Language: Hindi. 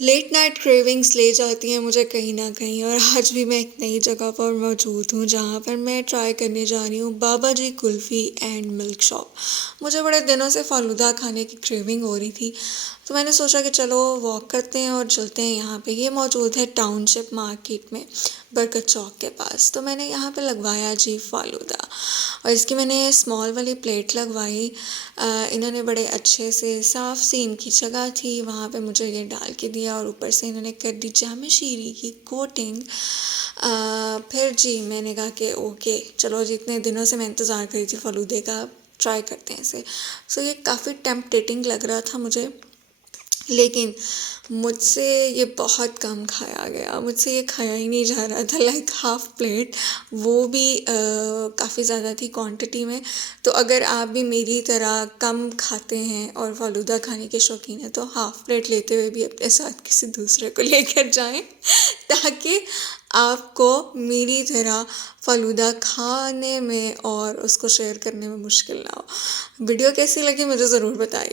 लेट नाइट क्रेविंग्स ले जाती हैं मुझे कहीं न कहीं और आज भी मैं एक नई जगह पर मौजूद हूँ जहाँ पर मैं ट्राई करने जा रही हूँ बाबा जी कुल्फ़ी एंड मिल्क शॉप। मुझे बड़े दिनों से फ़ालूदा खाने की क्रेविंग हो रही थी, तो मैंने सोचा कि चलो वॉक करते हैं और चलते हैं यहाँ पे। ये मौजूद है टाउनशिप मार्केट में, बरकत चौक के पास। तो मैंने यहाँ पे लगवाया जी फ़ालूदा और इसकी मैंने स्मॉल वाली प्लेट लगवाई। इन्होंने बड़े अच्छे से साफ़ सी इनकी जगह थी, वहाँ पे मुझे ये डाल के दिया और ऊपर से इन्होंने कर दी जाम शीरी की कोटिंग। फिर जी मैंने कहा कि ओके चलो जी, इतने दिनों से मैं इंतज़ार कर रही थी फ़ालूदे का, ट्राई करते हैं इसे। सो ये काफ़ी टेम्पटेटिंग लग रहा था मुझे, लेकिन मुझसे ये बहुत कम खाया गया। मुझसे ये खाया ही नहीं जा रहा था, लाइक हाफ़ प्लेट, वो भी काफ़ी ज़्यादा थी क्वांटिटी में। तो अगर आप भी मेरी तरह कम खाते हैं और फ़ालूदा खाने के शौकीन हैं तो हाफ़ प्लेट लेते हुए भी अपने साथ किसी दूसरे को लेकर जाएं ताकि आपको मेरी तरह फ़ालूदा खाने में और उसको शेयर करने में मुश्किल ना हो। वीडियो कैसी लगी मुझे ज़रूर बताइए।